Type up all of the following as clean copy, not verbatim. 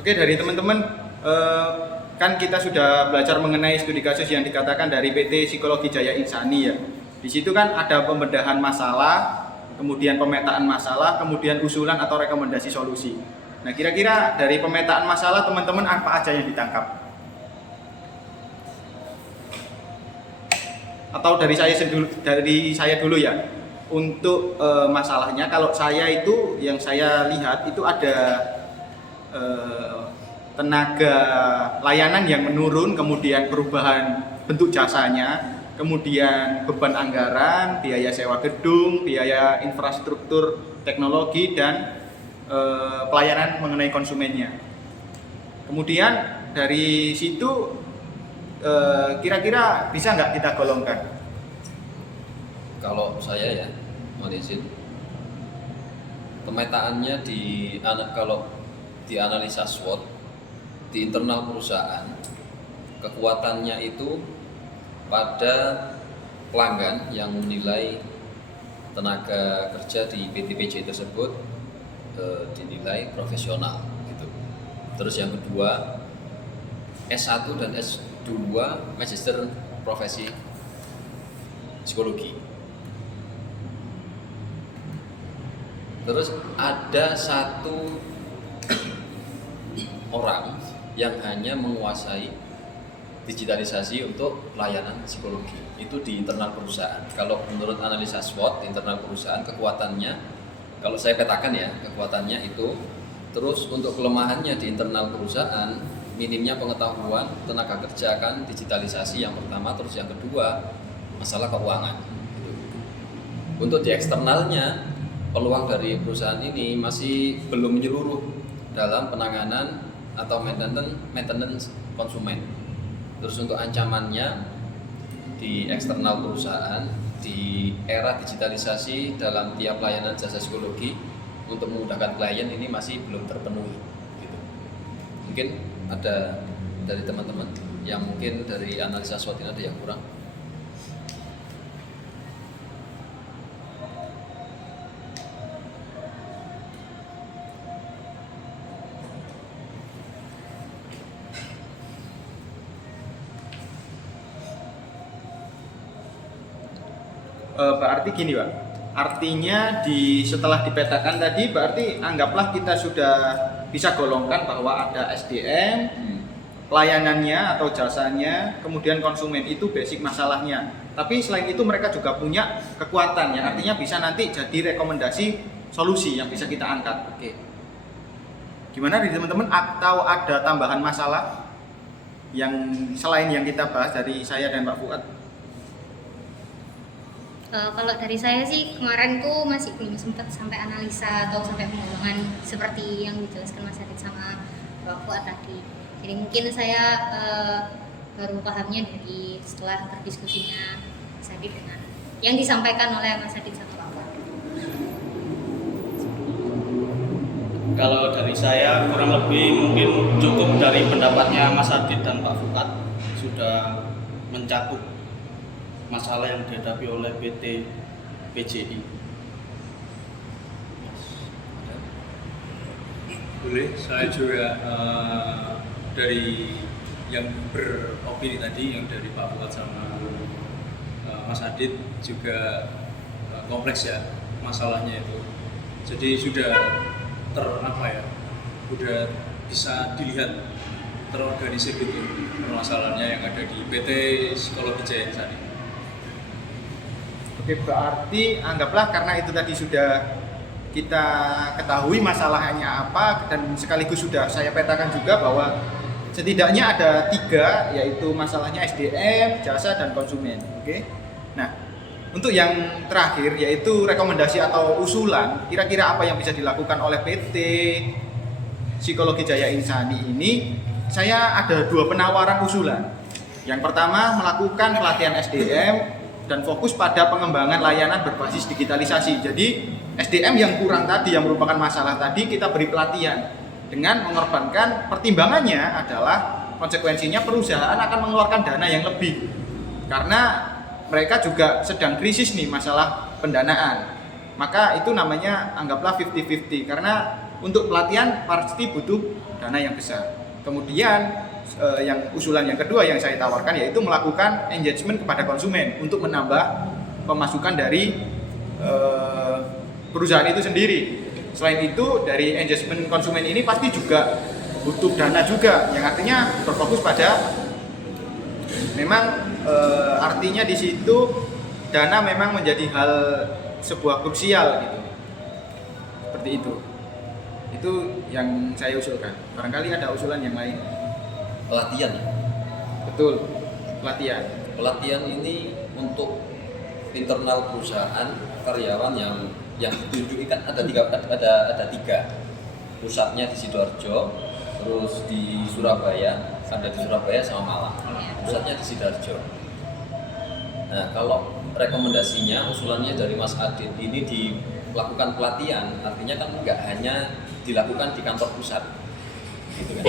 Oke, dari teman-teman kan kita sudah belajar mengenai studi kasus yang dikatakan dari PT Psikologi Jaya Insani ya. Di situ kan ada pembedahan masalah, kemudian pemetaan masalah, kemudian usulan atau rekomendasi solusi. Nah, kira-kira dari pemetaan masalah teman-teman apa aja yang ditangkap? Atau dari saya dulu ya. Untuk masalahnya, kalau saya itu yang saya lihat itu ada tenaga layanan yang menurun, kemudian perubahan bentuk jasanya, kemudian beban anggaran, biaya sewa gedung, biaya infrastruktur teknologi, dan pelayanan mengenai konsumennya. Kemudian dari situ kira-kira bisa nggak kita golongkan? Kalau saya ya, mohon izin, pemetaannya kalau dianalisa SWOT di internal perusahaan, kekuatannya itu pada pelanggan yang menilai tenaga kerja di PT PJ tersebut dinilai profesional gitu. Terus yang kedua, S1 dan S2 Magister Profesi Psikologi. Terus ada satu orang yang hanya menguasai digitalisasi untuk pelayanan psikologi, itu di internal perusahaan. Kalau menurut analisa SWOT internal perusahaan, kekuatannya, kalau saya petakan ya, kekuatannya itu. Terus untuk kelemahannya di internal perusahaan, minimnya pengetahuan tenaga kerja akan digitalisasi yang pertama. Terus yang kedua, masalah keuangan gitu. Untuk di eksternalnya, peluang dari perusahaan ini masih belum menyeluruh dalam penanganan atau maintenance konsumen. Terus untuk ancamannya di eksternal perusahaan, di era digitalisasi dalam tiap layanan jasa psikologi untuk memudahkan klien ini masih belum terpenuhi gitu. Mungkin ada dari teman-teman yang mungkin dari analisa SWOT ini ada yang kurang. Berarti gini Pak, artinya setelah dipetakan tadi berarti anggaplah kita sudah bisa golongkan bahwa ada SDM, pelayanannya atau jasanya, kemudian konsumen itu basic masalahnya. Tapi selain itu mereka juga punya kekuatan ya, artinya bisa nanti jadi rekomendasi solusi yang bisa kita angkat. Oke. Gimana dari teman-teman, atau ada tambahan masalah yang selain yang kita bahas dari saya dan Pak Fuad? Kalau dari saya sih kemarin tuh masih belum sempat sampai analisa atau sampai penggolongan seperti yang dijelaskan Mas Adit sama Pak Fuad tadi. Jadi mungkin saya baru pahamnya dari setelah berdiskusinya Mas Adit dengan yang disampaikan oleh Mas Adit sama Pak Fuad. Kalau dari saya kurang lebih mungkin cukup dari pendapatnya Mas Adit dan Pak Fuad sudah mencakup masalah yang dihadapi oleh PT PJI. Boleh, saya juga dari yang beropini tadi, yang dari Pak Fuad sama Mas Adit juga kompleks ya masalahnya itu. Jadi sudah sudah bisa dilihat terorganisir gitu permasalahannya yang ada di PT Psikologi Jaya Insani. Oke, berarti anggaplah karena itu tadi sudah kita ketahui masalahnya apa, dan sekaligus sudah saya petakan juga bahwa setidaknya ada 3, yaitu masalahnya SDM, jasa, dan konsumen. Oke. Nah, untuk yang terakhir yaitu rekomendasi atau usulan, kira-kira apa yang bisa dilakukan oleh PT Psikologi Jaya Insani ini? Saya ada 2 penawaran usulan. Yang pertama, melakukan pelatihan SDM dan fokus pada pengembangan layanan berbasis digitalisasi. Jadi SDM yang kurang tadi, yang merupakan masalah tadi, kita beri pelatihan dengan mengorbankan, pertimbangannya adalah konsekuensinya perusahaan akan mengeluarkan dana yang lebih karena mereka juga sedang krisis nih masalah pendanaan. Maka itu namanya anggaplah 50-50, karena untuk pelatihan pasti butuh dana yang besar. Kemudian yang usulan yang kedua yang saya tawarkan yaitu melakukan engagement kepada konsumen untuk menambah pemasukan dari perusahaan itu sendiri. Selain itu dari engagement konsumen ini pasti juga butuh dana juga, yang artinya berfokus pada memang artinya di situ dana memang menjadi hal sebuah krusial gitu. Seperti itu. Itu yang saya usulkan. Barangkali ada usulan yang lain. Pelatihan ya. Betul, pelatihan. Pelatihan ini untuk internal perusahaan karyawan yang ditunjuk kan ada tiga. Pusatnya di Sidoarjo, terus di Surabaya, ada di Surabaya sama Malang. Pusatnya di Sidoarjo. Nah, kalau rekomendasinya, usulannya dari Mas Adit ini dilakukan pelatihan, artinya kan nggak hanya dilakukan di kantor pusat, gitu kan?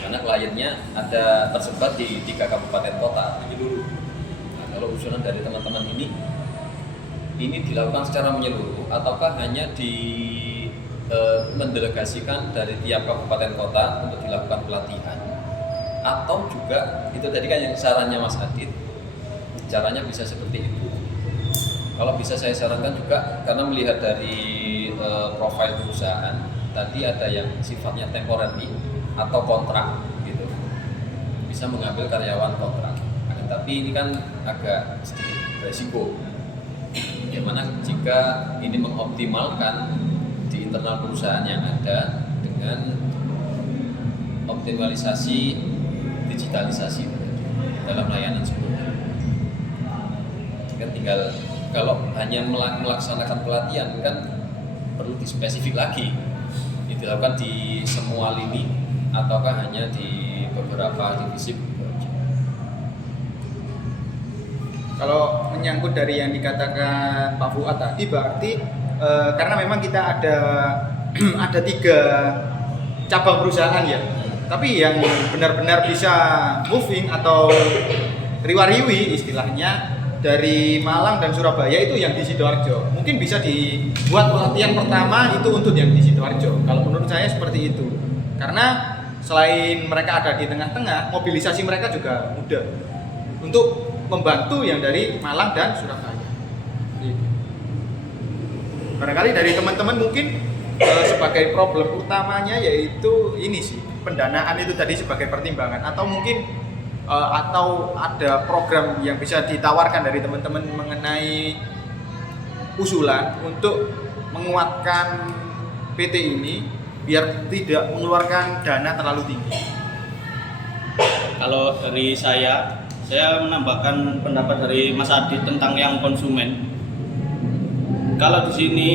Karena kliennya ada tersebar di 3 kabupaten kota, gitu. Nah, kalau usulan dari teman-teman ini dilakukan secara menyeluruh, ataukah hanya mendelegasikan dari tiap kabupaten kota untuk dilakukan pelatihan, atau juga itu tadi kan yang sarannya Mas Adit, caranya bisa seperti itu. Kalau bisa saya sarankan juga, karena melihat dari profil perusahaan tadi ada yang sifatnya temporary atau kontrak gitu, bisa mengambil karyawan kontrak. Tapi ini kan agak sedikit resiko. Bagaimana jika ini mengoptimalkan di internal perusahaan yang ada dengan optimalisasi digitalisasi dalam layanan sebelumnya. Kan tinggal kalau hanya melaksanakan pelatihan kan perlu dispesifik lagi, dilakukan di semua lini ataukah hanya di beberapa divisi. Kalau menyangkut dari yang dikatakan Pak Fuad tadi berarti karena memang kita ada ada 3 cabang perusahaan ya, tapi yang benar-benar bisa moving atau riwa-riwi istilahnya dari Malang dan Surabaya itu yang di Sidoarjo. Mungkin bisa dibuat pelatihan pertama itu untuk yang di Sidoarjo. Kalau menurut saya seperti itu. Karena selain mereka ada di tengah-tengah, mobilisasi mereka juga mudah untuk membantu yang dari Malang dan Surabaya. Gitu. Barangkali dari teman-teman mungkin sebagai problem utamanya yaitu ini sih, pendanaan itu tadi sebagai pertimbangan, atau mungkin atau ada program yang bisa ditawarkan dari teman-teman mengenai usulan untuk menguatkan PT ini biar tidak mengeluarkan dana terlalu tinggi. Kalau dari saya menambahkan pendapat dari Mas Adit tentang yang konsumen. Kalau di sini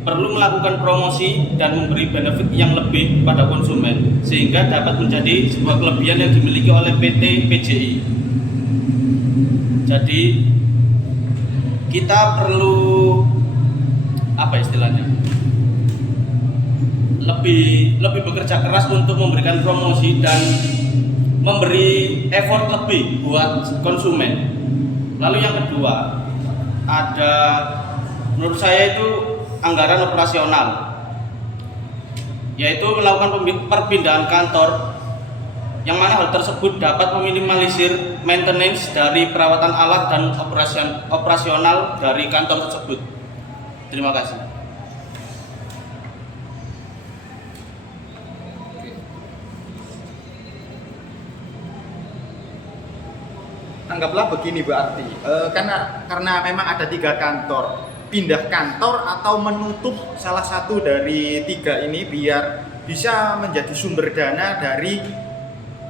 perlu melakukan promosi dan memberi benefit yang lebih pada konsumen sehingga dapat menjadi sebuah kelebihan yang dimiliki oleh PT PJI. Jadi kita perlu lebih bekerja keras untuk memberikan promosi dan memberi effort lebih buat konsumen. Lalu yang kedua, ada menurut saya itu anggaran operasional, yaitu melakukan perpindahan kantor, yang mana hal tersebut dapat meminimalisir maintenance dari perawatan alat dan operasional dari kantor tersebut. Terima kasih. Anggaplah begini berarti, karena memang ada 3 kantor, pindah kantor atau menutup salah satu dari 3 ini biar bisa menjadi sumber dana dari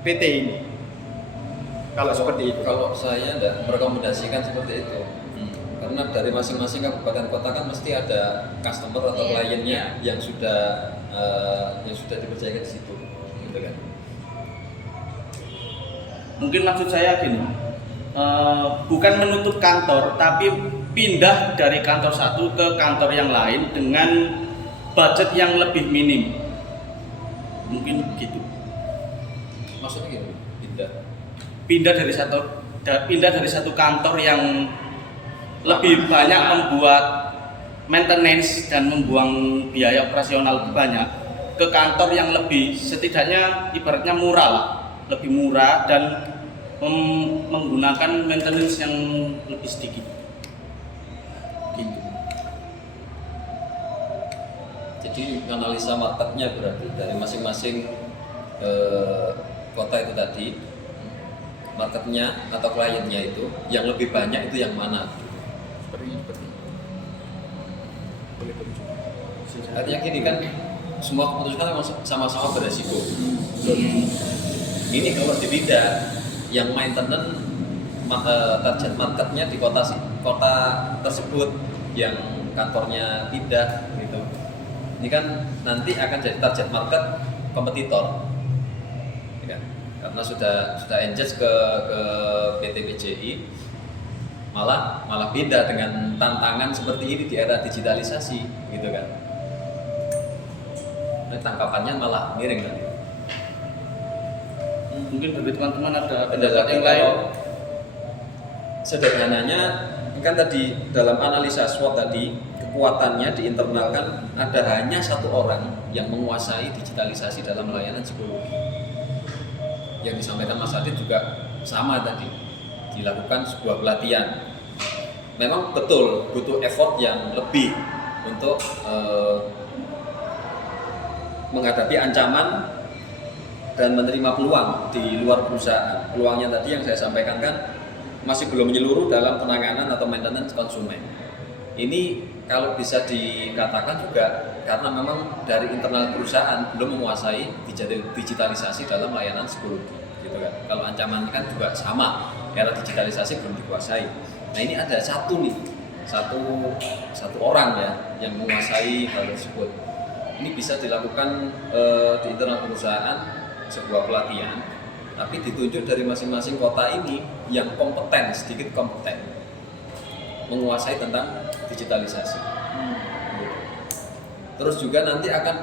PT ini. Kalau seperti itu. Kalau saya tidak merekomendasikan seperti itu, karena dari masing-masing kabupaten kota kan mesti ada customer atau kliennya yang sudah dipercayakan di situ, gitu kan? Mungkin maksud saya gini, bukan menutup kantor, tapi pindah dari kantor satu ke kantor yang lain dengan budget yang lebih minim. Mungkin begitu. Maksudnya gitu, Pindah dari satu kantor yang lebih banyak maintenance dan membuang biaya operasional banyak ke kantor yang lebih setidaknya ibaratnya murah lah, lebih murah dan menggunakan maintenance yang lebih sedikit. Gitu. Jadi analisa marketnya berarti dari masing-masing kota itu tadi, marketnya atau kliennya itu yang lebih banyak itu yang mana? Seperti artinya gini kan, semua keputusan memang sama-sama beresiko. Ini kalau di bidang yang maintenance target marketnya di kota tersebut yang kantornya pindah gitu. Ini kan nanti akan jadi target market kompetitor, ya kan? Karena sudah engage ke PT PJI, malah beda dengan tantangan seperti ini di era digitalisasi, gitu kan? Nah, tangkapannya malah miring nanti. Mungkin dari teman-teman ada Pendapat yang lain. Sederhananya kan tadi dalam analisa SWOT tadi kekuatannya di internal kan ada hanya satu orang yang menguasai digitalisasi dalam layanan psikologi. Yang disampaikan Mas Adit juga sama tadi, dilakukan sebuah pelatihan. Memang betul butuh effort yang lebih untuk menghadapi ancaman dan menerima peluang di luar perusahaan. Peluangnya tadi yang saya sampaikan kan masih belum menyeluruh dalam penanganan atau maintenance konsumen. Ini kalau bisa dikatakan juga karena memang dari internal perusahaan belum menguasai digitalisasi dalam layanan psikologi, gitu kan. Kalau ancaman kan juga sama, era digitalisasi belum dikuasai. Nah ini ada satu orang ya yang menguasai hal tersebut. Ini bisa dilakukan di internal perusahaan sebuah pelatihan, tapi ditunjuk dari masing-masing kota ini yang sedikit kompeten menguasai tentang digitalisasi. Terus juga nanti akan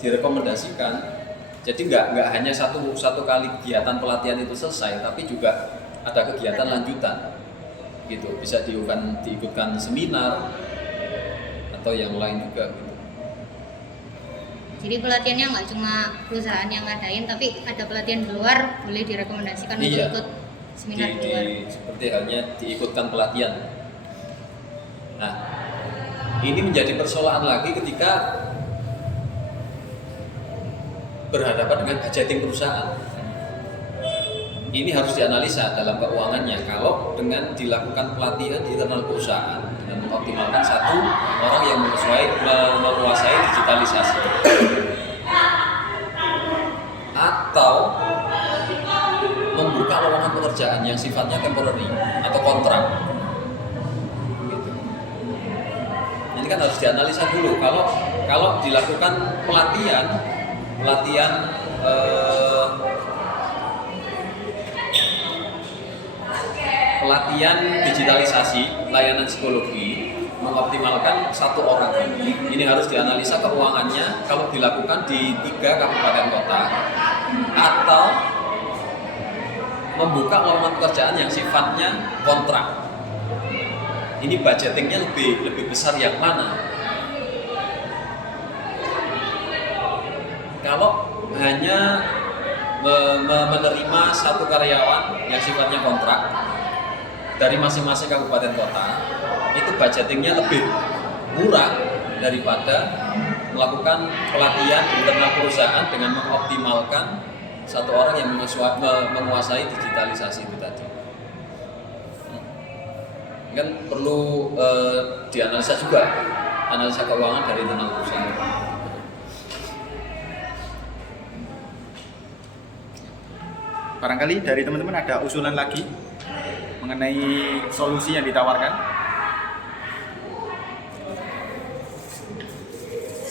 direkomendasikan. Jadi nggak hanya satu kali kegiatan pelatihan itu selesai, tapi juga ada kegiatan lanjutan, gitu. Bisa diikutkan seminar atau yang lain juga. Gitu. Jadi pelatihannya nggak cuma perusahaan yang ngadain, tapi ada pelatihan di luar boleh direkomendasikan untuk ikut seminar di luar. Seperti halnya diikutkan pelatihan. Nah, ini menjadi persoalan lagi ketika berhadapan dengan budgeting perusahaan. Ini harus dianalisa dalam keuangannya. Kalau dengan dilakukan pelatihan di internal perusahaan dengan mengoptimalkan satu orang yang menguasai digitalisasi, atau membuka lowongan pekerjaan yang sifatnya temporary atau kontrak. Gitu. Ini kan harus dianalisa dulu. Kalau dilakukan pelatihan digitalisasi layanan psikologi mengoptimalkan satu orang. Ini harus dianalisa keuangannya kalau dilakukan di 3 kabupaten kota atau membuka lowongan pekerjaan yang sifatnya kontrak. Ini budgetingnya lebih besar yang mana? Kalau hanya menerima satu karyawan yang sifatnya kontrak dari masing-masing kabupaten kota, itu budgetingnya lebih murah daripada melakukan pelatihan internal perusahaan dengan mengoptimalkan satu orang yang menguasai digitalisasi itu tadi. Kan perlu dianalisa juga, analisa keuangan dari internal perusahaan. Barangkali dari teman-teman ada usulan lagi mengenai solusi yang ditawarkan.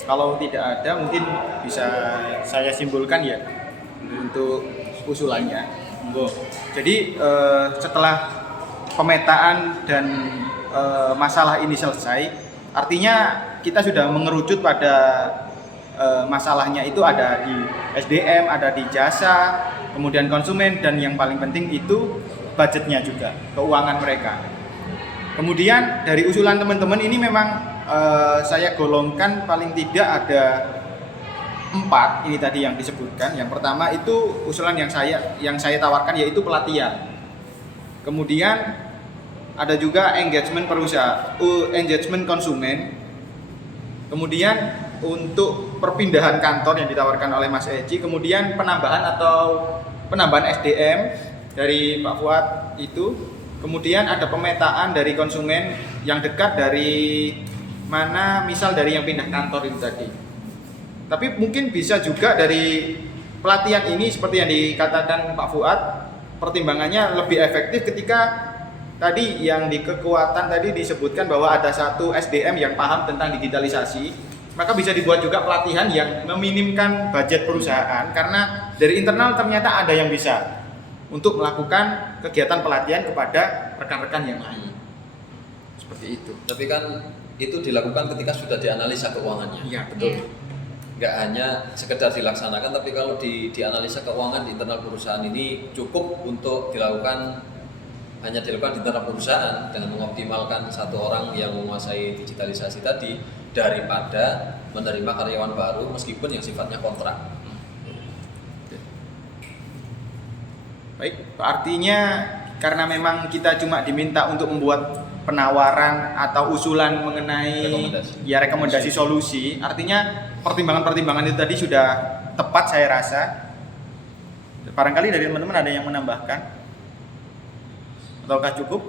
Kalau tidak ada, mungkin bisa saya simpulkan ya untuk usulannya. Jadi setelah pemetaan dan masalah ini selesai, artinya kita sudah mengerucut pada masalahnya itu ada di SDM, ada di jasa, kemudian konsumen, dan yang paling penting itu budgetnya juga, keuangan mereka. Kemudian dari usulan teman-teman ini memang saya golongkan paling tidak ada 4 ini tadi yang disebutkan. Yang pertama itu usulan yang saya tawarkan yaitu pelatihan. Kemudian ada juga engagement perusahaan, engagement konsumen. Kemudian untuk perpindahan kantor yang ditawarkan oleh Mas Eji, kemudian penambahan SDM dari Pak Fuad itu. Kemudian ada pemetaan dari konsumen yang dekat dari mana, misal dari yang pindah kantor itu tadi. Tapi mungkin bisa juga dari pelatihan ini seperti yang dikatakan Pak Fuad, pertimbangannya lebih efektif ketika tadi yang di kekuatan tadi disebutkan bahwa ada satu SDM yang paham tentang digitalisasi, maka bisa dibuat juga pelatihan yang meminimkan budget perusahaan karena dari internal ternyata ada yang bisa untuk melakukan kegiatan pelatihan kepada rekan-rekan yang lain. Seperti itu. Tapi kan itu dilakukan ketika sudah dianalisa keuangannya. Iya, betul. Nggak hanya sekedar dilaksanakan, tapi kalau dianalisa keuangan di internal perusahaan ini cukup untuk dilakukan di internal perusahaan dengan mengoptimalkan satu orang yang menguasai digitalisasi tadi daripada menerima karyawan baru meskipun yang sifatnya kontrak. Baik, artinya karena memang kita cuma diminta untuk membuat penawaran atau usulan mengenai rekomendasi solusi, artinya pertimbangan-pertimbangan itu tadi sudah tepat saya rasa. Barangkali dari teman-teman ada yang menambahkan? Ataukah cukup?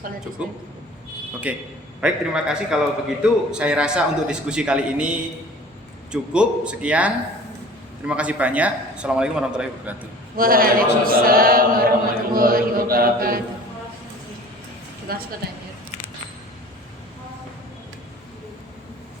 Kalau Cukup. Oke, baik, terima kasih. Kalau begitu saya rasa untuk diskusi kali ini cukup. Sekian. Terima kasih banyak. Assalamualaikum warahmatullahi wabarakatuh. Waalaikumsalam warahmatullahi wabarakatuh. Coba